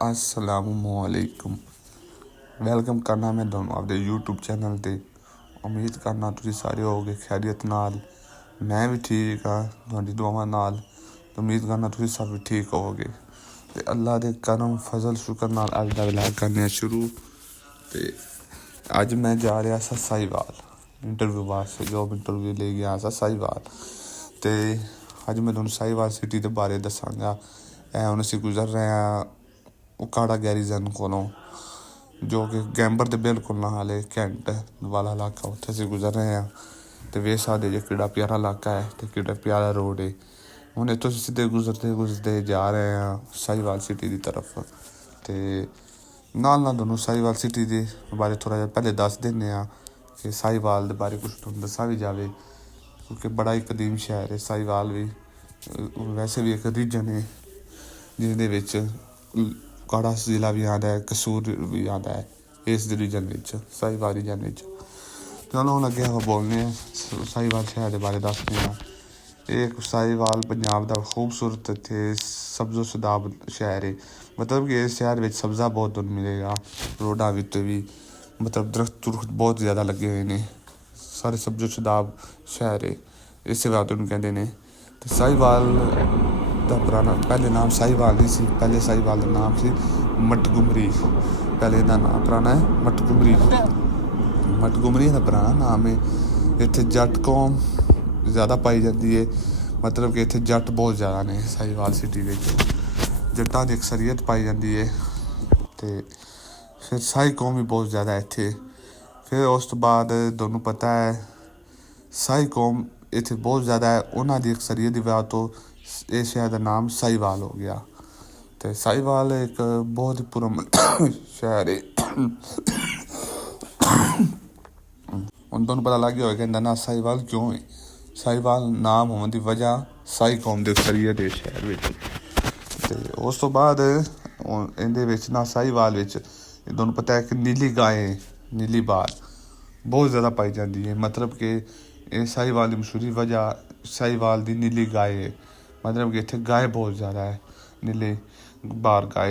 असलामुअलैकुम। Welcome ਕਰਨਾ ਮੈਂ ਤੁਹਾਨੂੰ ਆਪਦੇ YouTube ਚੈਨਲ 'ਤੇ। ਉਮੀਦ ਕਰਨਾ ਤੁਸੀਂ ਸਾਰੇ ਹੋਵੋਗੇ ਖੈਰੀਅਤ ਨਾਲ। ਮੈਂ ਵੀ ਠੀਕ ਹਾਂ ਤੁਹਾਡੀ ਦੁਆਵਾਂ ਨਾਲ। ਉਮੀਦ ਕਰਨਾ ਤੁਸੀਂ ਸਭ ਵੀ ਠੀਕ ਹੋਵੋਗੇ। ਅਤੇ ਅੱਲਾ ਦੇ ਕਰਮ ਫਜ਼ਲ ਸ਼ੁਕਰ ਨਾਲ ਅੱਜ ਦਾ ਵਲੌਗ ਕਰਨੇ ਆ ਸ਼ੁਰੂ। ਅਤੇ ਅੱਜ ਮੈਂ ਜਾ ਰਿਹਾ ਸਾਂ ਸਾਹੀਵਾਲ ਇੰਟਰਵਿਊ ਵਾਸਤੇ, ਜੋਬ ਇੰਟਰਵਿਊ ਲਈ ਗਿਆ ਸਾਂ ਸਾਹੀਵਾਲ। ਅਤੇ ਅੱਜ ਮੈਂ ਤੁਹਾਨੂੰ ਸਾਹੀਵਾਲ ਸਿਟੀ ਦੇ ਬਾਰੇ ਦੱਸਾਂਗਾ। ਹੁਣ ਅਸੀਂ ਗੁਜ਼ਰ ਰਹੇ ਹਾਂ ਉਕਾੜਾ ਗੈਰੀਜ਼ਨ ਕੋਲੋਂ, ਜੋ ਕਿ ਗੈਂਬਰ ਦੇ ਬਿਲਕੁਲ ਨਾਲ ਹੈ, ਕੈਂਟ ਵਾਲਾ ਇਲਾਕਾ। ਉੱਥੇ ਅਸੀਂ ਗੁਜ਼ਰ ਰਹੇ ਹਾਂ ਅਤੇ ਵੇਖ ਸਕਦੇ ਜੇ ਕਿਹੜਾ ਪਿਆਰਾ ਇਲਾਕਾ ਹੈ ਅਤੇ ਕਿਹੜਾ ਪਿਆਰਾ ਰੋਡ ਹੈ। ਹੁਣ ਇੱਥੋਂ ਅਸੀਂ ਸਿੱਧੇ ਗੁਜ਼ਰਦੇ ਜਾ ਰਹੇ ਹਾਂ ਸਾਹੀਵਾਲ ਸਿਟੀ ਦੀ ਤਰਫ। ਅਤੇ ਨਾਲ ਤੁਹਾਨੂੰ ਸਾਹੀਵਾਲ ਸਿਟੀ ਦੇ ਬਾਰੇ ਥੋੜ੍ਹਾ ਜਿਹਾ ਪਹਿਲੇ ਦੱਸ ਦਿੰਦੇ ਹਾਂ ਕਿ ਸਾਹੀਵਾਲ ਦੇ ਬਾਰੇ ਕੁਛ ਤੁਹਾਨੂੰ ਦੱਸਿਆ ਵੀ ਜਾਵੇ, ਕਿਉਂਕਿ ਬੜਾ ਹੀ ਕਦੀਮ ਸ਼ਹਿਰ ਹੈ ਸਾਹੀਵਾਲ ਵੀ। ਵੈਸੇ ਵੀ ਇੱਕ ਰੀਜਨ ਹੈ ਜਿਹਦੇ ਵਿੱਚ ਉਕਾੜਾ ਜ਼ਿਲ੍ਹਾ ਵੀ ਆਉਂਦਾ ਹੈ, ਕਸੂਰ ਵੀ ਆਉਂਦਾ ਹੈ ਇਸ ਰੀਜਨ ਵਿੱਚ, ਸਾਹੀਵਾਲ ਰੀਜਨ ਵਿੱਚ। ਚਲੋ ਹੁਣ ਅੱਗੇ ਆਪਾਂ ਬੋਲਦੇ ਹਾਂ ਸਾਹੀਵਾਲ ਸ਼ਹਿਰ ਦੇ ਬਾਰੇ ਦੱਸਦੇ ਹਾਂ। ਇਹ ਸਾਹੀਵਾਲ ਪੰਜਾਬ ਦਾ ਖੂਬਸੂਰਤ ਅਤੇ ਸਬਜ਼ੋ ਸ਼ਦਾਬ ਸ਼ਹਿਰ ਹੈ। ਮਤਲਬ ਕਿ ਇਸ ਸ਼ਹਿਰ ਵਿੱਚ ਸਬਜ਼ਾ ਬਹੁਤ ਤੁਹਾਨੂੰ ਮਿਲੇਗਾ। ਰੋਡਾਂ ਵਿੱਚ ਵੀ ਮਤਲਬ ਦਰਖਤ ਬਹੁਤ ਜ਼ਿਆਦਾ ਲੱਗੇ ਹੋਏ ਨੇ। ਸਾਰੇ ਸਬਜ਼ੋ ਸ਼ਦਾਬ ਸ਼ਹਿਰ ਹੈ, ਇਸੇ ਵਾਰ ਨੂੰ ਕਹਿੰਦੇ ਨੇ। ਅਤੇ ਸਾਹੀਵਾਲ ਦਾ ਪੁਰਾਣਾ ਪਹਿਲੇ ਨਾਮ ਸਾਹੀਵਾਲ ਨਹੀਂ ਸੀ। ਪਹਿਲੇ ਸਾਹੀਵਾਲ ਦਾ ਨਾਮ ਸੀ ਮਟਗੁਮਰੀ। ਪਹਿਲੇ ਦਾ ਨਾਮ ਪੁਰਾਣਾ ਹੈ ਮਟਗੁਮਰੀ। ਮਟਗੁਮਰੀ ਦਾ ਪੁਰਾਣਾ ਨਾਮ ਹੈ। ਇੱਥੇ ਜੱਟ ਕੌਮ ਜ਼ਿਆਦਾ ਪਾਈ ਜਾਂਦੀ ਹੈ। ਮਤਲਬ ਕਿ ਇੱਥੇ ਜੱਟ ਬਹੁਤ ਜ਼ਿਆਦਾ ਨੇ ਸਾਹੀਵਾਲ ਸਿਟੀ ਵਿੱਚ। ਜੱਟਾਂ ਦੀ ਅਕਸਰੀਅਤ ਪਾਈ ਜਾਂਦੀ ਹੈ। ਅਤੇ ਫਿਰ ਸਾਈ ਕੌਮ ਵੀ ਬਹੁਤ ਜ਼ਿਆਦਾ ਇੱਥੇ। ਫਿਰ ਉਸ ਤੋਂ ਬਾਅਦ ਤੁਹਾਨੂੰ ਪਤਾ ਹੈ ਸਾਈ ਕੌਮ ਇੱਥੇ ਬਹੁਤ ਜ਼ਿਆਦਾ ਹੈ। ਉਹਨਾਂ ਦੀ ਅਕਸਰੀਅਤ ਦੀ ਵਜ੍ਹਾ ਤੋਂ ਇਸ ਸ਼ਹਿਰ ਦਾ ਨਾਮ ਸਾਹੀਵਾਲ ਹੋ ਗਿਆ। ਅਤੇ ਸਾਹੀਵਾਲ ਇੱਕ ਬਹੁਤ ਹੀ ਪੁਰਾਣਾ ਸ਼ਹਿਰ ਹੈ। ਹੁਣ ਤੁਹਾਨੂੰ ਪਤਾ ਲੱਗ ਗਿਆ ਹੋਵੇਗਾ ਇਹਦਾ ਨਾਂ ਸਾਹੀਵਾਲ ਕਿਉਂ ਹੈ। ਸਾਹੀਵਾਲ ਨਾਮ ਹੋਣ ਦੀ ਵਜ੍ਹਾ ਸਾਈ ਕੌਮ ਦੀ ਅਕਸਰੀਅਤ ਹੈ ਸ਼ਹਿਰ ਵਿੱਚ। ਅਤੇ ਉਸ ਤੋਂ ਬਾਅਦ ਇਹਦੇ ਵਿੱਚ ਨਾ ਸਾਹੀਵਾਲ ਵਿੱਚ ਤੁਹਾਨੂੰ ਪਤਾ ਹੈ ਕਿ ਨੀਲੀ ਗਾਂ, ਨੀਲੀ ਬਾਰ ਬਹੁਤ ਜ਼ਿਆਦਾ ਪਾਈ ਜਾਂਦੀ ਹੈ। ਮਤਲਬ ਕਿ ਇਹ ਸਾਹੀਵਾਲ ਦੀ ਮਸ਼ਹੂਰੀ ਵਜ੍ਹਾ ਸਾਹੀਵਾਲ ਦੀ ਨੀਲੀ ਗਾਂ ਹੈ। ਮਤਲਬ ਕਿ ਇੱਥੇ ਗਾਂ ਬਹੁਤ ਜ਼ਿਆਦਾ ਹੈ, ਨੀਲੀ ਬਾਰ ਗਾਂ।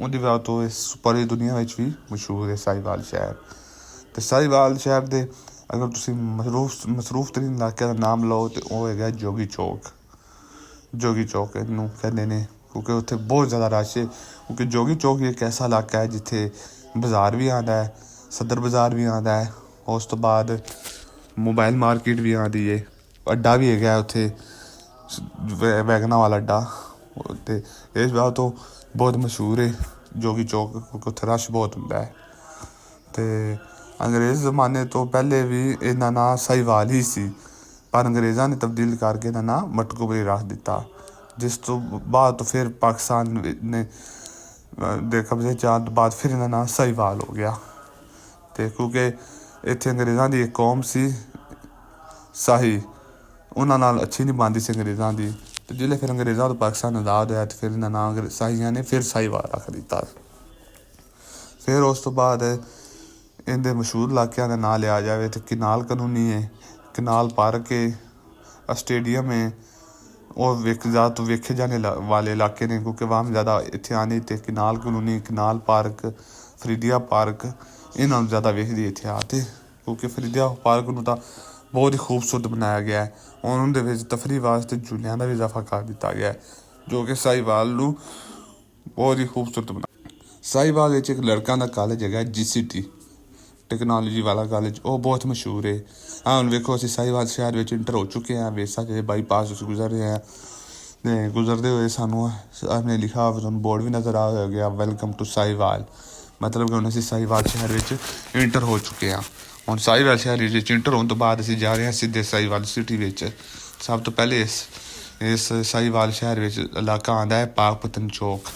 ਉਹਦੀ ਵਜ੍ਹਾ ਤੋਂ ਇਸ ਪੂਰੀ ਦੁਨੀਆ ਵਿੱਚ ਵੀ ਮਸ਼ਹੂਰ ਹੈ ਸਾਹੀਵਾਲ ਸ਼ਹਿਰ। ਅਤੇ ਸਾਹੀਵਾਲ ਸ਼ਹਿਰ ਦੇ ਅਗਰ ਤੁਸੀਂ ਮਸਰੂਫ ਤਰੀਨ ਇਲਾਕਿਆਂ ਦਾ ਨਾਮ ਲਓ ਤਾਂ ਉਹ ਹੈਗਾ ਜੋਗੀ ਚੌਕ। ਜੋਗੀ ਚੌਕ ਇਹਨੂੰ ਕਹਿੰਦੇ ਨੇ ਕਿਉਂਕਿ ਉੱਥੇ ਬਹੁਤ ਜ਼ਿਆਦਾ ਰਸ਼ ਹੈ। ਕਿਉਂਕਿ ਜੋਗੀ ਚੌਕ ਹੀ ਇੱਕ ਐਸਾ ਇਲਾਕਾ ਹੈ ਜਿੱਥੇ ਬਾਜ਼ਾਰ ਵੀ ਆਉਂਦਾ ਹੈ, ਸਦਰ ਬਾਜ਼ਾਰ ਵੀ ਆਉਂਦਾ ਹੈ। ਉਸ ਤੋਂ ਬਾਅਦ ਮੋਬਾਇਲ ਮਾਰਕੀਟ ਵੀ ਆਉਂਦੀ ਹੈ। ਅੱਡਾ ਵੀ ਹੈਗਾ ਉੱਥੇ, ਵੈਗਨਾਂ ਵਾਲਾ ਅੱਡਾ। ਅਤੇ ਇਸ ਵਜ੍ਹਾ ਤੋਂ ਬਹੁਤ ਮਸ਼ਹੂਰ ਹੈ ਜੋਗੀ ਚੌਕ, ਕਿਉਂਕਿ ਉੱਥੇ ਰਸ਼ ਬਹੁਤ ਹੁੰਦਾ ਹੈ। ਅਤੇ ਅੰਗਰੇਜ਼ ਜ਼ਮਾਨੇ ਤੋਂ ਪਹਿਲੇ ਵੀ ਇਹਦਾ ਨਾਂ ਸਾਹੀਵਾਲ ਹੀ ਸੀ, ਪਰ ਅੰਗਰੇਜ਼ਾਂ ਨੇ ਤਬਦੀਲ ਕਰਕੇ ਇਹਦਾ ਨਾਂ ਮਟਗੁਮਰੀ ਰੱਖ ਦਿੱਤਾ। ਜਿਸ ਤੋਂ ਬਾਅਦ ਤੋਂ ਫਿਰ ਪਾਕਿਸਤਾਨ ਨੇ ਦੇ ਕਬਜ਼ੇ 'ਚ ਆਉਣ ਤੋਂ ਬਾਅਦ ਫਿਰ ਇਹਦਾ ਨਾਂ ਸਾਹੀਵਾਲ ਹੋ ਗਿਆ। ਅਤੇ ਕਿਉਂਕਿ ਇੱਥੇ ਅੰਗਰੇਜ਼ਾਂ ਦੀ ਇੱਕ ਕੌਮ ਸੀ ਸਾਹੀ, ਉਹਨਾਂ ਨਾਲ ਅੱਛੀ ਨਹੀਂ ਬਣਦੀ ਸੀ ਅੰਗਰੇਜ਼ਾਂ ਦੀ। ਅਤੇ ਜਿਹੜੇ ਫਿਰ ਅੰਗਰੇਜ਼ਾਂ ਤੋਂ ਪਾਕਿਸਤਾਨ ਆਜ਼ਾਦ ਹੋਇਆ ਅਤੇ ਫਿਰ ਇਹਦਾ ਨਾਂ ਸਾਹੀਆਂ ਨੇ ਫਿਰ ਸਾਹੀਵਾਲ ਰੱਖ ਦਿੱਤਾ। ਫਿਰ ਉਸ ਤੋਂ ਬਾਅਦ ਇਹਦੇ ਮਸ਼ਹੂਰ ਇਲਾਕਿਆਂ ਦਾ ਨਾਂ ਲਿਆ ਜਾਵੇ ਤਾਂ ਕਿਨਾਲ ਕਲੋਨੀ ਹੈ, ਕਿਨਾਲ ਪਾਰਕ ਹੈ, ਸਟੇਡੀਅਮ ਹੈ। ਉਹ ਜ਼ਿਆਦਾ ਤੋਂ ਵੇਖੇ ਜਾਣੇ ਵਾਲੇ ਇਲਾਕੇ ਨੇ ਕਿਉਂਕਿ ਆਵਾਮ ਜ਼ਿਆਦਾ ਇੱਥੇ ਆਉਂਦੀ। ਅਤੇ canal colony, canal park, ਫਰੀਦਿਆ park ਇਹਨਾਂ ਨੂੰ ਜ਼ਿਆਦਾ ਵੇਖਦੀ ਇੱਥੇ ਆ ਕੇ, ਕਿਉਂਕਿ ਫਰੀਦਿਆ ਪਾਰਕ ਨੂੰ ਤਾਂ ਬਹੁਤ ਹੀ ਖੂਬਸੂਰਤ ਬਣਾਇਆ ਗਿਆ ਹੈ। ਉਹਨਾਂ ਦੇ ਵਿੱਚ ਤਫਰੀਹ ਵਾਸਤੇ ਝੂਲਿਆਂ ਦਾ ਵੀ ਇਜ਼ਾਫਾ ਕਰ ਦਿੱਤਾ ਗਿਆ, ਜੋ ਕਿ ਸਾਹੀਵਾਲ ਨੂੰ ਬਹੁਤ ਹੀ ਖੂਬਸੂਰਤ ਬਣਾ। ਸਾਹੀਵਾਲ ਵਿੱਚ ਇੱਕ ਲੜਕਿਆਂ ਦਾ ਕਾਲਜ ਹੈਗਾ GCT ਟੈਕਨੋਲੋਜੀ ਵਾਲਾ ਕਾਲਜ, ਉਹ ਬਹੁਤ ਮਸ਼ਹੂਰ ਹੈ। ਹੁਣ ਵੇਖੋ ਅਸੀਂ ਸਾਹੀਵਾਲ ਸ਼ਹਿਰ ਵਿੱਚ ਇੰਟਰ ਹੋ ਚੁੱਕੇ ਹਾਂ। ਵੇਖ ਸਕਦੇ ਬਾਈਪਾਸ ਵਿੱਚ ਗੁਜ਼ਰ ਰਹੇ ਹਾਂ ਅਤੇ ਗੁਜ਼ਰਦੇ ਹੋਏ ਸਾਨੂੰ ਆਪਣੇ ਲਿਖਾ ਤੁਹਾਨੂੰ ਬੋਰਡ ਵੀ ਨਜ਼ਰ ਆ ਗਿਆ ਵੈਲਕਮ ਟੂ ਸਾਹੀਵਾਲ। ਮਤਲਬ ਕਿ ਹੁਣ ਅਸੀਂ ਸਾਹੀਵਾਲ ਸ਼ਹਿਰ ਵਿੱਚ ਇੰਟਰ ਹੋ ਚੁੱਕੇ ਹਾਂ। ਹੁਣ ਸਾਹੀਵਾਲ ਸ਼ਹਿਰ ਵਿੱਚ ਇੰਟਰ ਹੋਣ ਤੋਂ ਬਾਅਦ ਅਸੀਂ ਜਾ ਰਹੇ ਹਾਂ ਸਿੱਧੇ ਸਾਹੀਵਾਲ ਸਿਟੀ ਵਿੱਚ। ਸਭ ਤੋਂ ਪਹਿਲੇ ਇਸ ਸਾਹੀਵਾਲ ਸ਼ਹਿਰ ਵਿੱਚ ਇਲਾਕਾ ਆਉਂਦਾ ਹੈ ਪਾਕਪਤਨ ਚੌਕ,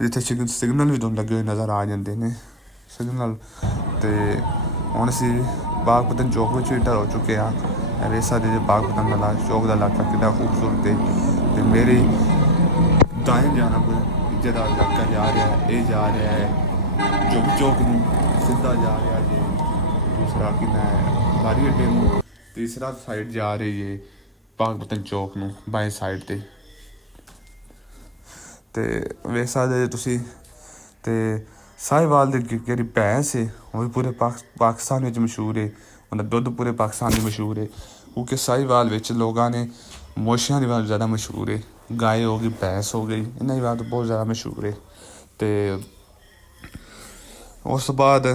ਜਿੱਥੇ ਸਿਗਨਲ ਵੀ ਤੁਹਾਨੂੰ ਲੱਗੇ ਹੋਏ ਨਜ਼ਰ ਆ ਜਾਂਦੇ ਨੇ ਸਿਗਨਲ। ਅਤੇ ਹੁਣ ਅਸੀਂ ਪਾਕਪਤਨ ਚੌਕ ਵਿੱਚ ਇੰਟਰ ਹੋ ਚੁੱਕੇ ਹਾਂ। ਵੇਖ ਸਕਦੇ ਜੇ ਪਾਕਪਤਨ ਵਾਲਾ ਚੌਕ ਦਾ ਇਲਾਕਾ ਕਿੰਨਾ ਖੂਬਸੂਰਤ ਹੈ। ਅਤੇ ਮੇਰੀ ਦਾਏਂ ਜਾਨਬ ਜਿਹੜਾ ਇਲਾਕਾ ਜਾ ਰਿਹਾ ਇਹ ਜਾ ਰਿਹਾ ਹੈ ਜੋਗੀ ਚੌਕ ਨੂੰ, ਸਿੱਧਾ ਜਾ ਰਿਹਾ ਜੇ ਦੂਸਰਾ ਕਿੰਨਾ ਹੈ ਹਵਾਈ ਅੱਡੇ ਨੂੰ, ਤੀਸਰਾ ਸਾਈਡ ਜਾ ਰਹੀ ਹੈ ਪਾਕਪਤਨ ਚੌਕ ਨੂੰ ਬਾਏਂ ਸਾਈਡ 'ਤੇ। ਅਤੇ ਵੇਖ ਸਕਦੇ ਜੇ ਤੁਸੀਂ ਤੇ ਸਾहिवाल ਦੀ ਜਿਹੜੀ ਭੈਂਸ ਹੈ ਉਹ ਵੀ ਪੂਰੇ ਪਾਕਿਸਤਾਨ ਵਿੱਚ ਮਸ਼ਹੂਰ ਹੈ। ਉਹਦਾ ਦੁੱਧ ਪੂਰੇ ਪਾਕਿਸਤਾਨ 'ਚ ਮਸ਼ਹੂਰ ਹੈ, ਕਿਉਂਕਿ ਸਾहिवाल ਵਿੱਚ ਲੋਕਾਂ ਨੇ ਮੋਸ਼ੀਆਂ ਦੀ ਬਹੁਤ ਜ਼ਿਆਦਾ ਮਸ਼ਹੂਰ ਹੈ। ਗਾय ਹੋ ਗਈ, ਭੈਂਸ ਹੋ ਗਈ, ਇਹਨਾਂ ਦੀ ਬਾਤ ਬਹੁਤ ਜ਼ਿਆਦਾ ਮਸ਼ਹੂਰ ਹੈ। ਤੇ ਉਸ ਤੋਂ ਬਾਅਦ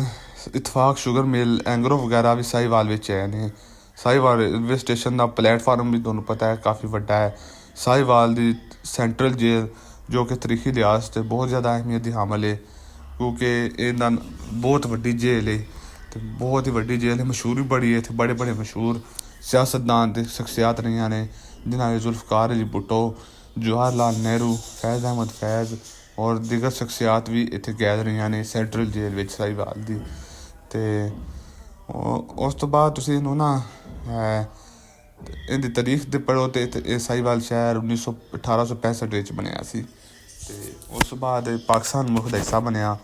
ਇਤਫਾਕ ਸ਼ੂਗਰ ਮਿਲ, ਐਂਗਰੋ ਵਗੈਰਾ ਵੀ ਸਾहिवाल ਵਿੱਚ ਆਏ ਨੇ। ਸਾहिवाल ਰੇਲਵੇ ਸਟੇਸ਼ਨ ਦਾ ਪਲੇਟਫਾਰਮ ਵੀ ਤੁਹਾਨੂੰ ਪਤਾ ਹੈ ਕਾਫੀ ਵੱਡਾ ਹੈ। ਸਾहिवाल ਦੀ ਸੈਂਟਰਲ ਜੇਲ੍ਹ ਜੋ ਕਿ ਤਾਰੀਖੀ ਲਿਹਾਜ਼ 'ਤੇ ਬਹੁਤ ਜ਼ਿਆਦਾ ਅਹਿਮੀਅਤ ਦੀ ਹਾਮਲ ਹੈ, ਕਿਉਂਕਿ ਇਹਦਾ ਬਹੁਤ ਵੱਡੀ ਜੇਲ੍ਹ ਹੈ ਅਤੇ ਬਹੁਤ ਹੀ ਵੱਡੀ ਜੇਲ੍ਹ ਹੈ। ਮਸ਼ਹੂਰ ਵੀ ਬੜੀ ਹੈ, ਇੱਥੇ ਬੜੇ ਬੜੇ ਮਸ਼ਹੂਰ ਸਿਆਸਤਦਾਨ ਅਤੇ ਸ਼ਖਸੀਅਤ ਰਹੀਆਂ ਨੇ, ਜਿਨ੍ਹਾਂ ਵਿੱਚ ਜ਼ੁਲਫਕਾਰ ਅਲੀ ਭੁੱਟੋ, ਜਵਾਹਰ ਲਾਲ ਨਹਿਰੂ, ਫੈਜ਼ ਅਹਿਮਦ ਫੈਜ਼ ਔਰ ਦੀਗਰ ਸ਼ਖਸੀਅਤ ਵੀ ਇੱਥੇ ਕੈਦ ਰਹੀਆਂ ਨੇ ਸੈਂਟਰਲ ਜੇਲ੍ਹ ਵਿੱਚ ਸਾहिवाल ਦੀ। ਅਤੇ ਉਸ ਤੋਂ ਬਾਅਦ ਤੁਸੀਂ ਇਹਨੂੰ ਨਾ ਇਹਦੀ ਤਾਰੀਖ ਦੇ ਪੜ੍ਹੋ ਅਤੇ ਇਹ ਸਾहिवाल ਸ਼ਹਿਰ 1865 ਵਿੱਚ ਬਣਿਆ ਸੀ। ਅਤੇ ਉਸ ਤੋਂ ਬਾਅਦ ਪਾਕਿਸਤਾਨ ਮੁਲਕ ਦਾ ਹਿੱਸਾ ਬਣਿਆ।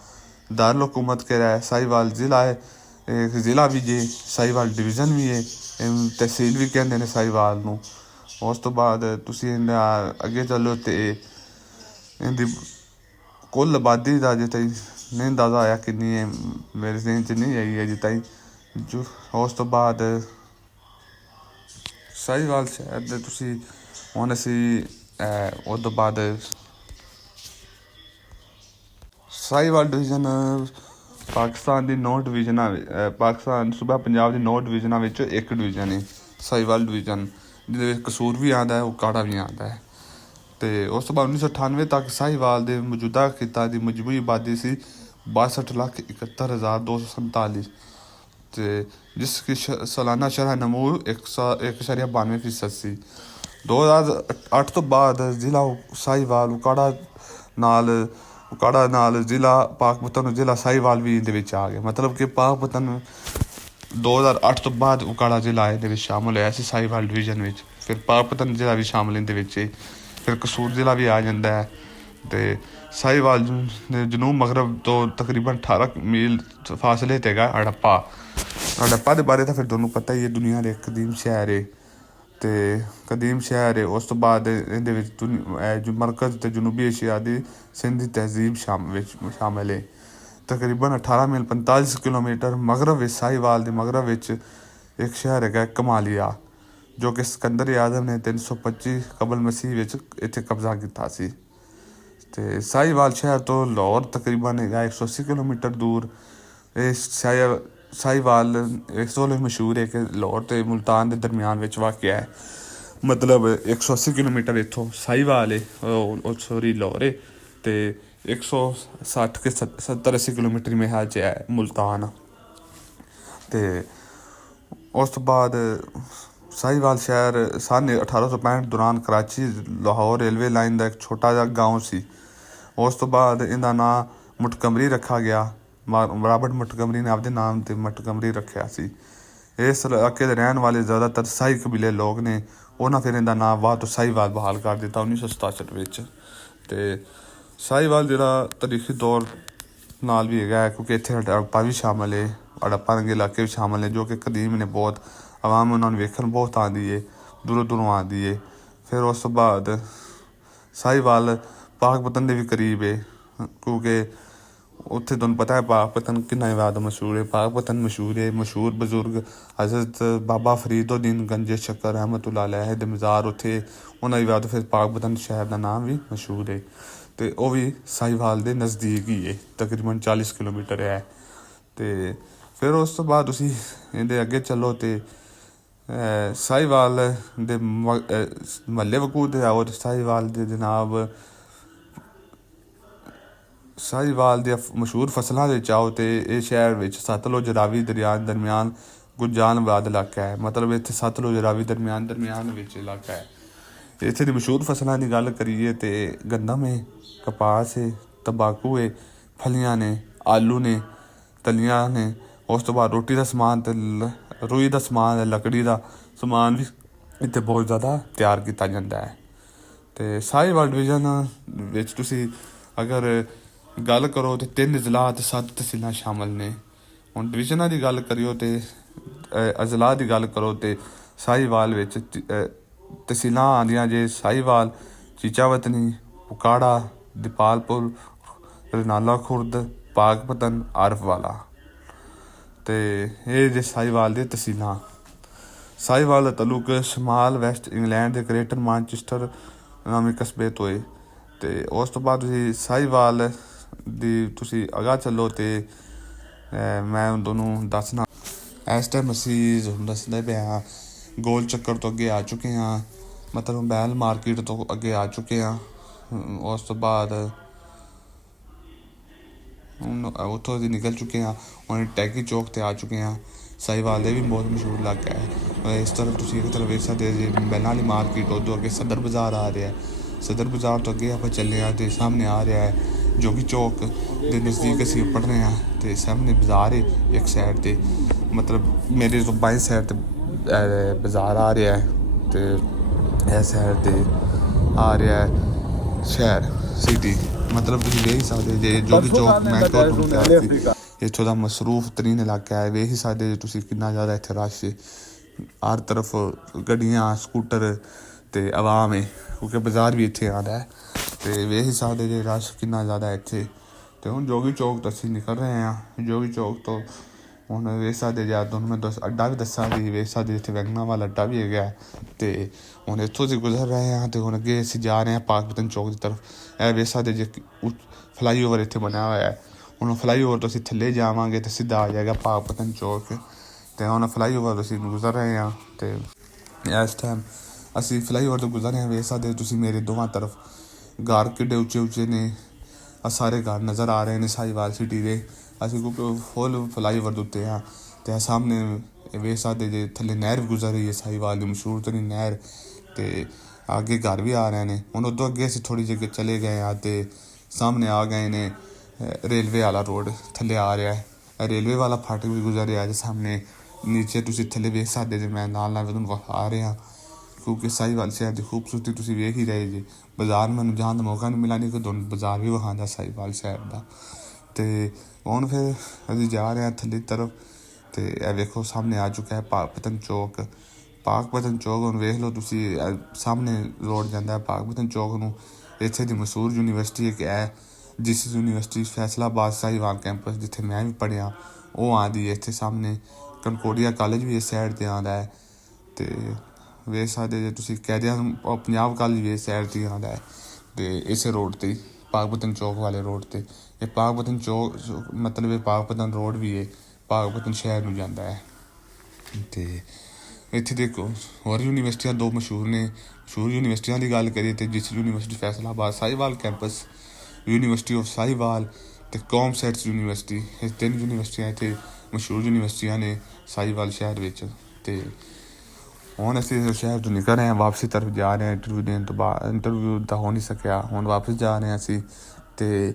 ਦਾਰੁਲ ਹਕੂਮਤ ਕਿਹੜਾ ਹੈ, ਸਾहिवाल ਜ਼ਿਲ੍ਹਾ ਹੈ, ਇੱਕ ਜ਼ਿਲ੍ਹਾ ਵੀ ਜੇ, ਸਾहिवाल ਡਿਵੀਜ਼ਨ ਵੀ ਹੈ, ਇਹਨੂੰ ਤਹਿਸੀਲ ਵੀ ਕਹਿੰਦੇ ਨੇ ਸਾहिवाल ਨੂੰ। ਉਸ ਤੋਂ ਬਾਅਦ ਤੁਸੀਂ ਇਹਦਾ ਅੱਗੇ ਚੱਲੋ ਅਤੇ ਇਹਦੀ ਕੁੱਲ ਆਬਾਦੀ ਦਾ ਅਜੇ ਤਾਈਂ ਨਹੀਂ ਅੰਦਾਜ਼ਾ ਆਇਆ ਕਿੰਨੀ ਹੈ, ਮੇਰੇ ਜ਼ਿਹਨ 'ਚ ਨਹੀਂ ਆਈ ਅਜੇ ਤਾਈਂ। ਉਸ ਤੋਂ ਬਾਅਦ ਸਾहिवाल ਸ਼ਹਿਰ ਦੇ ਤੁਸੀਂ ਹੁਣ ਅਸੀਂ ਉਹ ਤੋਂ ਬਾਅਦ ਸਾहिवाल ਡਿਵੀਜ਼ਨ ਪਾਕਿਸਤਾਨ ਦੀ 9 ਡਿਵੀਜ਼ਨਾਂ ਪਾਕਿਸਤਾਨ ਸੂਬਾ ਪੰਜਾਬ ਦੀ 9 ਡਿਵੀਜ਼ਨਾਂ ਵਿੱਚੋਂ ਇੱਕ ਡਿਵੀਜ਼ਨ ਹੈ ਸਾहिवाल ਡਿਵੀਜ਼ਨ, ਜਿਹਦੇ ਵਿੱਚ ਕਸੂਰ ਵੀ ਆਉਂਦਾ ਹੈ, ਉਕਾੜਾ ਵੀ ਆਉਂਦਾ ਹੈ। ਅਤੇ ਉਸ ਤੋਂ ਬਾਅਦ 1998 ਤੱਕ ਸਾहिवाल ਦੇ ਮੌਜੂਦਾ ਖਿੱਤਾ ਦੀ ਮਜਮੂਈ ਆਬਾਦੀ ਸੀ 62,71,247 ਅਤੇ ਜਿਸ ਕੀ ਸਾਲਾਨਾ ਸ਼ਰح ਨਮੂ 1.92% ਸੀ। 2008 ਤੋਂ ਬਾਅਦ ਜ਼ਿਲ੍ਹਾ ਸਾहिवाल ਉਕਾੜਾ ਨਾਲ ਜ਼ਿਲ੍ਹਾ ਪਾਕਪਤਨ ਜ਼ਿਲ੍ਹਾ ਸਾहिवाल ਵੀ ਇਹਦੇ ਵਿੱਚ ਆ ਗਿਆ। ਮਤਲਬ ਕਿ ਪਾਕਪਤਨ 2008 ਤੋਂ ਬਾਅਦ ਉਕਾੜਾ ਜ਼ਿਲ੍ਹਾ ਇਹਦੇ ਵਿੱਚ ਸ਼ਾਮਿਲ ਹੋਇਆ ਸੀ ਸਾहिवाल ਡਿਵੀਜ਼ਨ ਵਿੱਚ। ਫਿਰ ਪਾਕਪਤਨ ਜ਼ਿਲ੍ਹਾ ਵੀ ਸ਼ਾਮਿਲ ਇਹਦੇ ਵਿੱਚ, ਫਿਰ ਕਸੂਰ ਜ਼ਿਲ੍ਹਾ ਵੀ ਆ ਜਾਂਦਾ ਹੈ। ਅਤੇ ਸਾहिवाल ਦੇ ਜਨੂਬ ਮਗਰਬ ਤੋਂ ਤਕਰੀਬਨ 18 ਮੀਲ ਫਾਸਲੇ 'ਤੇ ਹੈਗਾ ਹੜੱਪਾ ਦੇ ਬਾਰੇ ਤਾਂ ਫਿਰ ਤੁਹਾਨੂੰ ਪਤਾ ਹੀ ਹੈ, ਦੁਨੀਆ ਦੇ ਕਦੀਮ ਸ਼ਹਿਰ ਹੈ ਅਤੇ ਕਦੀਮ ਸ਼ਹਿਰ ਹੈ। ਉਸ ਤੋਂ ਬਾਅਦ ਇਹਦੇ ਵਿੱਚ ਮਰਕਜ਼ ਅਤੇ ਜਨੂਬੀ ਏਸ਼ੀਆ ਦੀ ਸਿੰਧੀ ਤਹਿਜ਼ੀਬ ਸ਼ਾਮਿਲ ਹੈ। ਤਕਰੀਬਨ 18 ਮੀਲ 45 ਕਿਲੋਮੀਟਰ ਮਗਰਬ ਵਿੱਚ ਸਾहिवाल ਦੇ ਮਗਰਬ ਵਿੱਚ ਇੱਕ ਸ਼ਹਿਰ ਹੈਗਾ ਕਮਾਲੀਆ, ਜੋ ਕਿ ਸਿਕੰਦਰ ਆਜ਼ਮ ਨੇ 325 ਕਬਲ ਮਸੀਹ ਵਿੱਚ ਇੱਥੇ ਕਬਜ਼ਾ ਕੀਤਾ ਸੀ। ਅਤੇ ਸਾहिवाल ਸ਼ਹਿਰ ਤੋਂ ਲਾਹੌਰ ਤਕਰੀਬਨ ਹੈਗਾ 180 ਕਿਲੋਮੀਟਰ ਦੂਰ। ਇਹ ਸਾहिवाल ਇਸ ਤੋਂ ਲਈ ਮਸ਼ਹੂਰ ਹੈ ਕਿ ਲਾਹੌਰ ਅਤੇ ਮੁਲਤਾਨ ਦੇ ਦਰਮਿਆਨ ਵਿੱਚ ਵਾਕਿਆ ਹੈ। ਮਤਲਬ 180 ਕਿਲੋਮੀਟਰ ਇੱਥੋਂ ਸਾहिवाल ਹੈ, ਸੋਰੀ ਲਾਹੌਰ ਹੈ, ਅਤੇ 160 ਕਿ 70-80 ਕਿਲੋਮੀਟਰ ਮੇਰੇ ਖਿਆਲ 'ਚ ਹੈ ਮੁਲਤਾਨ। ਅਤੇ ਉਸ ਤੋਂ ਬਾਅਦ ਸਾहिवाल ਸ਼ਹਿਰ ਸੰਨ 1865 ਦੌਰਾਨ ਕਰਾਚੀ ਲਾਹੌਰ ਰੇਲਵੇ ਲਾਈਨ ਦਾ ਇੱਕ ਛੋਟਾ ਜਿਹਾ ਗਾਉਂ ਸੀ। ਉਸ ਤੋਂ ਬਾਅਦ ਇਹਦਾ ਨਾਂ ਮੁਟਕਮਰੀ ਰੱਖਾ ਗਿਆ। ਰਾਬਰਟ ਮੁਟਕਮਰੀ ਨੇ ਆਪਦੇ ਨਾਮ 'ਤੇ ਮੁਟਕਮਰੀ ਰੱਖਿਆ ਸੀ। ਇਸ ਇਲਾਕੇ ਦੇ ਰਹਿਣ ਵਾਲੇ ਜ਼ਿਆਦਾਤਰ ਸਾਈ ਕਬੀਲੇ ਲੋਕ ਨੇ, ਉਹਨਾਂ ਫਿਰ ਇਹਦਾ ਨਾਮ ਬਾਅਦ ਤੋਂ ਸਾहिवाल ਬਹਾਲ ਕਰ ਦਿੱਤਾ 1967 ਵਿੱਚ। ਅਤੇ ਸਾहिवाल ਜਿਹੜਾ ਤਾਰੀਖੀ ਤੌਰ ਨਾਲ ਵੀ ਹੈਗਾ, ਕਿਉਂਕਿ ਇੱਥੇ ਹੜੱਪਾ ਵੀ ਸ਼ਾਮਿਲ ਹੈ, ਹੜੱਪਾ ਦੇ ਇਲਾਕੇ ਵੀ ਸ਼ਾਮਿਲ ਨੇ, ਜੋ ਕਿ ਕਦੀਮ ਨੇ ਬਹੁਤ ਆਵਾਮ ਉਹਨਾਂ ਨੂੰ ਵੇਖਣ ਬਹੁਤ ਆਉਂਦੀ ਹੈ, ਦੂਰੋਂ ਦੂਰੋਂ ਆਉਂਦੀ ਹੈ। ਫਿਰ ਉਸ ਤੋਂ ਬਾਅਦ ਸਾहिवाल ਪਾਕਪਤਨ ਦੇ ਵੀ ਕਰੀਬ ਹੈ, ਕਿਉਂਕਿ ਉੱਥੇ ਤੁਹਾਨੂੰ ਪਤਾ ਹੈ ਪਾਕਪਤਨ ਕਿੰਨਾ ਜ਼ਿਆਦਾ ਮਸ਼ਹੂਰ ਹੈ। ਪਾਕਪਤਨ ਮਸ਼ਹੂਰ ਹੈ, ਮਸ਼ਹੂਰ ਬਜ਼ੁਰਗ ਹਜ਼ਰਤ ਬਾਬਾ ਫਰੀਦੁੱਦੀਨ ਗੰਜ ਸ਼ੱਕਰ ਰਹਿਮਤੁल्लाह अलैह ਦੇ ਮਜ਼ਾਰ ਉੱਥੇ, ਉਹਨਾਂ ਦੀ ਬਾਤ। ਫਿਰ ਪਾਕਪਤਨ ਸ਼ਹਿਰ ਦਾ ਨਾਮ ਵੀ ਮਸ਼ਹੂਰ ਹੈ ਅਤੇ ਉਹ ਵੀ ਸਾहिवाल ਦੇ ਨਜ਼ਦੀਕ ਹੀ ਹੈ, ਤਕਰੀਬਨ 40 ਕਿਲੋਮੀਟਰ ਹੈ। ਅਤੇ ਫਿਰ ਉਸ ਤੋਂ ਬਾਅਦ ਤੁਸੀਂ ਇਹਦੇ ਅੱਗੇ ਚੱਲੋ ਅਤੇ ਸਾहिवाल ਦੇ ਮਹੱਲੇ ਵਕੂਅ ਦੇ ਆਓ। ਸਾहिवाल ਦੇ ਜਨਾਬ ਸਾहिवाल ਦੀਆਂ ਮਸ਼ਹੂਰ ਫਸਲਾਂ ਦੇ ਵਿੱਚ ਆਓ ਅਤੇ ਇਹ ਸ਼ਹਿਰ ਵਿੱਚ ਸਤਲੁਜ ਰਾਵੀ ਦਰਿਆ ਦਰਮਿਆਨ ਗੁੰਜਾਨਬਾਦ ਇਲਾਕਾ ਹੈ। ਮਤਲਬ ਇੱਥੇ ਸਤਲੁਜ ਰਾਵੀ ਦਰਮਿਆਨ ਵਿੱਚ ਇਲਾਕਾ ਹੈ। ਇੱਥੇ ਦੀ ਮਸ਼ਹੂਰ ਫਸਲਾਂ ਦੀ ਗੱਲ ਕਰੀਏ ਤਾਂ ਗੰਦਮ ਹੈ, ਕਪਾਸ ਹੈ, ਤੰਬਾਕੂ ਹੈ, ਫਲੀਆਂ ਨੇ, ਆਲੂ ਨੇ, ਤਲੀਆਂ ਨੇ। ਉਸ ਤੋਂ ਬਾਅਦ ਰੋਟੀ ਦਾ ਸਮਾਨ ਅਤੇ ਰੂਈ ਦਾ ਸਮਾਨ, ਲੱਕੜੀ ਦਾ ਸਮਾਨ ਵੀ ਇੱਥੇ ਬਹੁਤ ਜ਼ਿਆਦਾ ਤਿਆਰ ਕੀਤਾ ਜਾਂਦਾ ਹੈ। ਅਤੇ ਸਾहिवाल ਡਿਵੀਜ਼ਨ ਵਿੱਚ ਤੁਸੀਂ ਅਗਰ ਗੱਲ ਕਰੋ ਤਾਂ 3 ਜ਼ਿਲ੍ਹਾ ਅਤੇ 7 ਤਹਿਸੀਲਾਂ ਸ਼ਾਮਿਲ ਨੇ। ਹੁਣ ਡਿਵੀਜ਼ਨਾਂ ਦੀ ਗੱਲ ਕਰਿਓ ਅਤੇ ਅਜ਼ਲਾ ਦੀ ਗੱਲ ਕਰੋ ਅਤੇ ਸਾहिवाल ਵਿੱਚ ਤਹਿਸੀਲਾਂ ਆਉਂਦੀਆਂ ਜੇ ਸਾहिवाल, ਚੀਚਾਵਤਨੀ, ਉਕਾੜਾ, ਦੀਪਾਲਪੁਰ, ਰਨਾਲਾ ਖੁਰਦ, ਪਾਕਪਤਨ, ਆਰਫ ਵਾਲਾ। ਤੇ ਇਹ ਜੇ ਸਾਹੀਵਾਲ ਦੀਆਂ ਤਹਿਸੀਲਾਂ। ਸਾਹੀਵਾਲ ਦਾ ਤਾਲੁਕ ਸ਼ਮਾਲ ਵੈਸਟ ਇੰਗਲੈਂਡ ਦੇ ਗ੍ਰੇਟਰ ਮਾਨਚੈਸਟਰ ਨਾਮੀ ਕਸਬੇ ਤੋਂ ਹੈ। ਅਤੇ ਉਸ ਤੋਂ ਬਾਅਦ ਤੁਸੀਂ ਸਾਹੀਵਾਲ ਦੀ ਤੁਸੀਂ ਅਗਾਂਹ ਚੱਲੋ ਅਤੇ ਮੈਂ ਤੁਹਾਨੂੰ ਦੱਸਣਾ। ਇਸ ਟਾਈਮ ਅਸੀਂ ਤੁਹਾਨੂੰ ਦੱਸਦੇ ਪਏ ਹਾਂ ਗੋਲ ਚੱਕਰ ਤੋਂ ਅੱਗੇ ਆ ਚੁੱਕੇ ਹਾਂ, ਮਤਲਬ ਬੈਲ ਮਾਰਕੀਟ ਤੋਂ ਅੱਗੇ ਆ ਚੁੱਕੇ ਹਾਂ। ਉਸ ਤੋਂ ਬਾਅਦ ਹੁਣ ਉੱਥੋਂ ਅਸੀਂ ਨਿਕਲ ਚੁੱਕੇ ਹਾਂ, ਹੁਣ ਟੈਕੀ ਚੌਕ 'ਤੇ ਆ ਚੁੱਕੇ ਹਾਂ। ਸਾਹੀਵਾਲ ਦੇ ਵੀ ਬਹੁਤ ਮਸ਼ਹੂਰ ਇਲਾਕਾ ਹੈ। ਇਸ ਤਰ੍ਹਾਂ ਤੁਸੀਂ ਇੱਕ ਤਰ੍ਹਾਂ ਵੇਖ ਸਕਦੇ ਜੇ ਬੈਲਾਂ ਵਾਲੀ ਮਾਰਕੀਟ, ਉੱਦੋਂ ਅੱਗੇ ਸਦਰ ਬਾਜ਼ਾਰ ਆ ਰਿਹਾ। ਸਦਰ ਬਾਜ਼ਾਰ ਤੋਂ ਅੱਗੇ ਆਪਾਂ ਚੱਲੇ ਹਾਂ ਅਤੇ ਸਾਹਮਣੇ ਆ ਰਿਹਾ ਹੈ ਜੋਗੀ ਚੌਕ ਦੇ ਨਜ਼ਦੀਕ ਅਸੀਂ ਉੱਪੜ ਰਹੇ ਹਾਂ ਅਤੇ ਸਾਹਮਣੇ ਬਾਜ਼ਾਰ ਹੈ ਇੱਕ ਸਾਈਡ 'ਤੇ, ਮਤਲਬ ਮੇਰੇ ਤੋਂ ਬਾਈਂ ਸਾਈਡ 'ਤੇ ਬਾਜ਼ਾਰ ਆ ਰਿਹਾ ਹੈ ਅਤੇ ਇਸ ਸਾਈਡ 'ਤੇ ਆ ਰਿਹਾ ਹੈ ਸ਼ਹਿਰ ਸਿਟੀ। ਮਤਲਬ ਤੁਸੀਂ ਵੇਖ ਸਕਦੇ ਜੇ ਜੋਗੀ ਚੌਕ ਮੈਂ ਤੁਹਾਨੂੰ ਕਿਹਾ ਸੀ ਇੱਥੋਂ ਦਾ ਮਸਰੂਫ ਤਰੀਨ ਇਲਾਕਾ ਹੈ। ਵੇਖ ਹੀ ਸਕਦੇ ਜੇ ਤੁਸੀਂ ਕਿੰਨਾ ਜ਼ਿਆਦਾ ਇੱਥੇ ਰਸ਼ ਹੈ, ਹਰ ਤਰਫ ਗੱਡੀਆਂ, ਸਕੂਟਰ ਅਤੇ ਆਵਾਮ ਹੈ, ਕਿਉਂਕਿ ਬਾਜ਼ਾਰ ਵੀ ਇੱਥੇ ਆਉਂਦਾ ਹੈ। ਅਤੇ ਵੇਖ ਹੀ ਸਕਦੇ ਜੇ ਰਸ਼ ਕਿੰਨਾ ਜ਼ਿਆਦਾ ਇੱਥੇ। ਅਤੇ ਹੁਣ ਜੋਗੀ ਚੌਕ ਤੋਂ ਅਸੀਂ ਨਿਕਲ ਰਹੇ ਹਾਂ। ਜੋਗੀ ਚੌਕ ਤੋਂ ਹੁਣ ਵੇਖ ਸਕਦੇ ਜੇ ਤੁਹਾਨੂੰ ਮੈਂ ਅੱਡਾ ਵੀ ਦੱਸਾਂਗੀ, ਵੇਖ ਸਕਦੇ ਇੱਥੇ ਵੈਗਨਾਂ ਵਾਲਾ ਅੱਡਾ ਵੀ ਹੈਗਾ। ਅਤੇ ਹੁਣ ਇੱਥੋਂ ਅਸੀਂ ਗੁਜ਼ਰ ਰਹੇ ਹਾਂ ਅਤੇ ਹੁਣ ਅੱਗੇ ਅਸੀਂ ਜਾ ਰਹੇ ਹਾਂ ਪਾਕਪਤਨ ਚੌਕ ਦੀ ਤਰਫ। ਇਹ ਵੇਖ ਸਕਦੇ ਜੇ ਫਲਾਈਓਵਰ ਇੱਥੇ ਬਣਿਆ ਹੋਇਆ ਹੈ। ਹੁਣ ਫਲਾਈਓਵਰ ਤੋਂ ਅਸੀਂ ਥੱਲੇ ਜਾਵਾਂਗੇ ਅਤੇ ਸਿੱਧਾ ਆ ਜਾਏਗਾ ਪਾਕਪਤਨ ਚੌਕ। ਅਤੇ ਹੁਣ ਫਲਾਈਓਵਰ ਅਸੀਂ ਗੁਜ਼ਰ ਰਹੇ ਹਾਂ ਅਤੇ ਇਸ ਟਾਈਮ ਅਸੀਂ ਫਲਾਈਓਵਰ ਤੋਂ ਗੁਜ਼ਰ ਰਹੇ ਹਾਂ। ਵੇਖ ਸਕਦੇ ਤੁਸੀਂ ਮੇਰੇ ਦੋਵਾਂ ਤਰਫ ਘਰ ਕਿੱਡੇ ਉੱਚੇ ਉੱਚੇ ਨੇ, ਸਾਰੇ ਘਰ ਨਜ਼ਰ ਆ ਰਹੇ ਨੇ ਸਾਹੀਵਾਲ ਸਿਟੀ ਦੇ। ਅਸੀਂ ਕਿਉਂਕਿ ਫੁੱਲ ਫਲਾਈਓਵਰ ਦੇ ਉੱਤੇ ਹਾਂ ਅਤੇ ਸਾਹਮਣੇ ਵੇਖ ਸਕਦੇ ਜੇ ਥੱਲੇ ਨਹਿਰ ਵੀ ਗੁਜ਼ਰ ਰਹੀ ਹੈ, ਸਾਹੀਵਾਲ ਦੀ ਮਸ਼ਹੂਰ ਤਰੀਨ ਨਹਿਰ। ਅਤੇ ਅੱਗੇ ਘਰ ਵੀ ਆ ਰਹੇ ਨੇ। ਹੁਣ ਉਦੋਂ ਅੱਗੇ ਅਸੀਂ ਥੋੜ੍ਹੀ ਜਿਹੀ ਚਲੇ ਗਏ ਹਾਂ ਅਤੇ ਸਾਹਮਣੇ ਆ ਗਏ ਨੇ ਰੇਲਵੇ ਵਾਲਾ ਰੋਡ ਥੱਲੇ ਆ ਰਿਹਾ ਹੈ। ਰੇਲਵੇ ਵਾਲਾ ਫਾਟਕ ਵੀ ਗੁਜ਼ਰ ਰਿਹਾ ਜੇ ਸਾਹਮਣੇ। ਨੀਚੇ ਤੁਸੀਂ ਥੱਲੇ ਵੇਖ ਸਕਦੇ ਜੇ ਮੈਂ ਨਾਲ ਨਾਲ ਤੁਹਾਨੂੰ ਵਿਖਾ ਰਿਹਾ, ਕਿਉਂਕਿ ਸਾਹੀਵਾਲ ਸ਼ਹਿਰ ਦੀ ਖੂਬਸੂਰਤੀ ਤੁਸੀਂ ਵੇਖ ਹੀ ਰਹੇ ਜੀ। ਬਾਜ਼ਾਰ ਮੈਨੂੰ ਜਾਣ ਦਾ ਮੌਕਾ ਨਹੀਂ ਮਿਲਿਆ, ਨਹੀਂ ਕਿ ਤੁਹਾਨੂੰ ਬਾਜ਼ਾਰ ਵੀ ਵਿਖਾਉਂਦਾ ਸਾਹੀਵਾਲ ਸ਼ਹਿਰ ਦਾ। ਅਤੇ ਹੁਣ ਫਿਰ ਅਸੀਂ ਜਾ ਰਹੇ ਹਾਂ ਥੱਲੇ ਤਰਫ ਅਤੇ ਇਹ ਵੇਖੋ ਸਾਹਮਣੇ ਆ ਚੁੱਕਾ ਹੈ ਪਾਕਪਤਨ ਚੌਕ। ਪਾਕਪਤਨ ਚੌਕ ਹੁਣ ਵੇਖ ਲਓ ਤੁਸੀਂ, ਸਾਹਮਣੇ ਰੋਡ ਜਾਂਦਾ ਹੈ ਪਾਕਪਤਨ ਚੌਕ ਨੂੰ। ਇੱਥੇ ਦੀ ਮਸ਼ਹੂਰ ਯੂਨੀਵਰਸਿਟੀ ਇੱਕ ਹੈ ਜਿਸ ਯੂਨੀਵਰਸਿਟੀ ਫੈਸਲਾਬਾਦ ਸਾਹੀਵਾਲ ਕੈਂਪਸ ਜਿੱਥੇ ਮੈਂ ਵੀ ਪੜ੍ਹਿਆ ਉਹ ਆਉਂਦੀ ਹੈ ਇੱਥੇ ਸਾਹਮਣੇ। ਕੰਕੋਡੀਆ ਕਾਲਜ ਵੀ ਇਸ ਸਾਈਡ 'ਤੇ ਆਉਂਦਾ ਹੈ। ਅਤੇ ਵੇਖ ਸਕਦੇ ਜੇ ਤੁਸੀਂ ਪੰਜਾਬ ਕਾਲਜ ਵੀ ਇਸ ਸਾਈਡ 'ਤੇ ਆਉਂਦਾ ਹੈ ਅਤੇ ਇਸੇ ਰੋਡ 'ਤੇ ਪਾਕਪਤਨ ਚੌਕ ਵਾਲੇ ਰੋਡ 'ਤੇ। ਇਹ ਪਾਕਪਤਨ ਚੌਕ ਮਤਲਬ ਇਹ ਪਾਕਪਤਨ ਰੋਡ ਵੀ ਹੈ, ਪਾਕਪਤਨ ਸ਼ਹਿਰ ਨੂੰ ਜਾਂਦਾ ਹੈ। ਅਤੇ ਇੱਥੇ ਦੇਖੋ ਹੋਰ ਯੂਨੀਵਰਸਿਟੀਆਂ ਦੋ ਮਸ਼ਹੂਰ ਨੇ। ਮਸ਼ਹੂਰ ਯੂਨੀਵਰਸਿਟੀਆਂ ਦੀ ਗੱਲ ਕਰੀਏ ਤਾਂ ਜਿਸ university Faisalabad Sahiwal campus, university of Sahiwal ਅਤੇ ਕੌਮਸੈਟਸ ਯੂਨੀਵਰਸਿਟੀ, ਇਹ ਤਿੰਨ ਯੂਨੀਵਰਸਿਟੀਆਂ ਇੱਥੇ ਮਸ਼ਹੂਰ ਯੂਨੀਵਰਸਿਟੀਆਂ ਨੇ ਸਾਹੀਵਾਲ ਸ਼ਹਿਰ ਵਿੱਚ। ਅਤੇ ਹੁਣ ਅਸੀਂ ਸ਼ਹਿਰ ਤੋਂ ਨਿਕਲ ਰਹੇ ਹਾਂ, ਵਾਪਸੀ ਤਰਫ ਜਾ ਰਹੇ ਹਾਂ। ਇੰਟਰਵਿਊ ਦੇਣ ਤੋਂ ਬਾਅਦ ਇੰਟਰਵਿਊ ਤਾਂ ਹੋ ਨਹੀਂ ਸਕਿਆ, ਹੁਣ ਵਾਪਸ ਜਾ ਰਹੇ ਹਾਂ ਅਸੀਂ। ਅਤੇ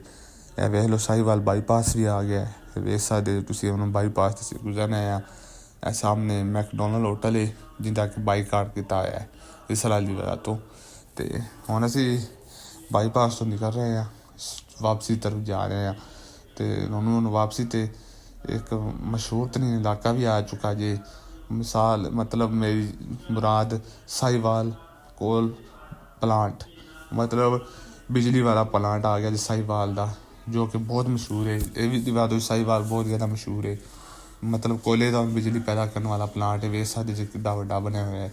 ਇਹ ਵੇਖ ਲਓ ਸਾਹੀਵਾਲ ਬਾਈਪਾਸ ਵੀ ਆ ਗਿਆ। ਵੇਖ ਸਕਦੇ ਤੁਸੀਂ ਹੁਣ ਬਾਈਪਾਸ 'ਤੇ ਅਸੀਂ ਗੁਜ਼ਰ ਰਹੇ ਹਾਂ। ਇਹ ਸਾਹਮਣੇ ਮੈਕਡੋਨਲਡ ਹੋਟਲ ਹੈ ਜਿਹਦਾ ਕਿ ਬਾਈਕਾਟ ਕੀਤਾ ਹੋਇਆ ਹੈ ਇਸ ਸਾਲ ਦੀ ਵਜ੍ਹਾ ਤੋਂ। ਅਤੇ ਹੁਣ ਅਸੀਂ ਬਾਈਪਾਸ ਤੋਂ ਨਿਕਲ ਰਹੇ ਹਾਂ, ਵਾਪਸੀ ਤਰਫ ਜਾ ਰਹੇ ਹਾਂ। ਅਤੇ ਹੁਣ ਵਾਪਸੀ 'ਤੇ ਇੱਕ ਮਸ਼ਹੂਰ ਤਰੀਨ ਇਲਾਕਾ ਵੀ ਆ ਚੁੱਕਾ ਜੇ। ਮਿਸਾਲ ਮਤਲਬ ਮੇਰੀ ਮੁਰਾਦ ਸਾਹੀਵਾਲ ਕੋਲ ਪਲਾਂਟ, ਮਤਲਬ ਬਿਜਲੀ ਵਾਲਾ ਪਲਾਂਟ ਆ ਗਿਆ ਜੀ ਸਾਹੀਵਾਲ ਦਾ, ਜੋ ਕਿ ਬਹੁਤ ਮਸ਼ਹੂਰ ਹੈ। ਇਹ ਵੀ ਦਿਵਾਦੋ ਸਾਹੀਵਾਲ ਬਹੁਤ ਜ਼ਿਆਦਾ ਮਸ਼ਹੂਰ ਹੈ, ਮਤਲਬ ਕੋਲੇ ਦਾ ਬਿਜਲੀ ਪੈਦਾ ਕਰਨ ਵਾਲਾ ਪਲਾਂਟ ਹੈ। ਵੇਖ ਸਕਦੇ ਜੇ ਕਿੱਡਾ ਵੱਡਾ ਬਣਿਆ ਹੋਇਆ ਹੈ।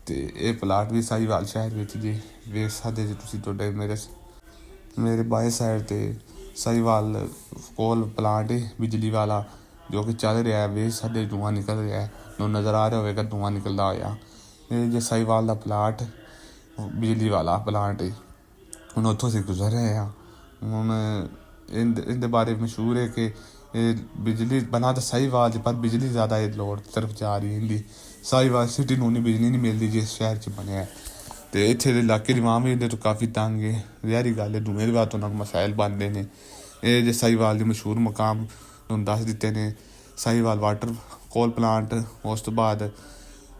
ਅਤੇ ਇਹ ਪਲਾਂਟ ਵੀ ਸਾਹੀਵਾਲ ਸ਼ਹਿਰ ਵਿੱਚ ਜੀ ਵੇਖ ਸਕਦੇ ਜੇ ਤੁਸੀਂ। ਤੁਹਾਡੇ ਮੇਰੇ ਬਾਏ ਸਾਈਡ 'ਤੇ ਸਾਹੀਵਾਲ ਕੋਲ ਪਲਾਂਟ ਹੈ ਬਿਜਲੀ ਵਾਲਾ, ਜੋ ਕਿ ਚੱਲ ਰਿਹਾ ਹੈ। ਵੇਖ ਸਕਦੇ ਧੂੰਆਂ ਨਿਕਲ ਰਿਹਾ ਹੈ, ਨੂੰ ਨਜ਼ਰ ਆ ਰਿਹਾ ਹੋਵੇਗਾ ਧੂੰਆਂ ਨਿਕਲਦਾ ਹੋਇਆ। ਇਹ ਜੇ ਸਾਹੀਵਾਲ ਦਾ ਪਲਾਂਟ ਬਿਜਲੀ ਵਾਲਾ ਪਲਾਂਟ ਹੈ। ਹੁਣ ਉੱਥੋਂ ਅਸੀਂ ਗੁਜ਼ਰ ਰਹੇ ਹਾਂ। ਹੁਣ ਇਹਦੇ ਬਾਰੇ ਮਸ਼ਹੂਰ ਹੈ ਕਿ ਇਹ ਬਿਜਲੀ ਬਣਾ ਤਾਂ ਸਾਹੀਵਾਲ 'ਚ, ਪਰ ਬਿਜਲੀ ਜ਼ਿਆਦਾ ਇਹ ਲੋੜ ਤਰਫ ਜਾ ਰਹੀ ਇਹਦੀ। ਸਾਹੀਵਾਲ ਸਿਟੀ ਨੂੰ ਨਹੀਂ ਬਿਜਲੀ ਨਹੀਂ ਮਿਲਦੀ ਜਿਸ ਸ਼ਹਿਰ 'ਚ ਬਣਿਆ। ਅਤੇ ਇੱਥੇ ਦੇ ਇਲਾਕੇ ਦੀ ਆਵਾਮ ਵੀ ਇਹਦੇ ਤੋਂ ਕਾਫੀ ਤੰਗ ਹੈ। ਜ਼ਹਿਰੀ ਗੱਲ ਹੈ, ਧੂੰਏ ਦੀ ਵਜ੍ਹਾ ਤੋਂ ਉਹਨਾਂ ਨੂੰ ਮਸਾਇਲ ਬਣਦੇ ਨੇ। ਇਹ ਜੇ ਸਾਹੀਵਾਲ ਦੇ ਮਸ਼ਹੂਰ ਮੁਕਾਮ ਤੁਹਾਨੂੰ ਦੱਸ ਦਿੱਤੇ ਨੇ, ਸਾਹੀਵਾਲ ਵਾਟਰ ਕੋਲ ਪਲਾਂਟ, ਉਸ ਤੋਂ ਬਾਅਦ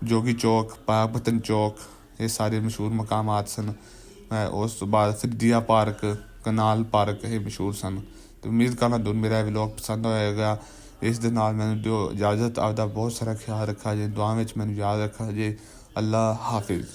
ਜੋਗੀ ਚੌਕ, ਪਾਕਪਤਨ ਚੌਕ, ਇਹ ਸਾਰੇ ਮਸ਼ਹੂਰ ਮਕਾਮਾਤ ਸਨ। ਉਸ ਤੋਂ ਬਾਅਦ ਫਿਰ ਦੀਆ ਪਾਰਕ, ਕਨਾਲ ਪਾਰਕ, ਇਹ ਮਸ਼ਹੂਰ ਸਨ। ਅਤੇ ਉਮੀਦ ਕਰਨਾ ਤੁਹਾਨੂੰ ਮੇਰਾ ਵਲੋਗ ਪਸੰਦ ਹੋਏਗਾ। ਇਸ ਦੇ ਨਾਲ ਮੈਨੂੰ ਦਿਓ ਇਜਾਜ਼ਤ। ਆਪਦਾ ਬਹੁਤ ਸਾਰਾ ਖਿਆਲ ਰੱਖਾ ਜੇ, ਦੁਆ ਵਿੱਚ ਮੈਨੂੰ ਯਾਦ ਰੱਖਾ ਜੇ। ਅੱਲਾ ਹਾਫਿਜ਼।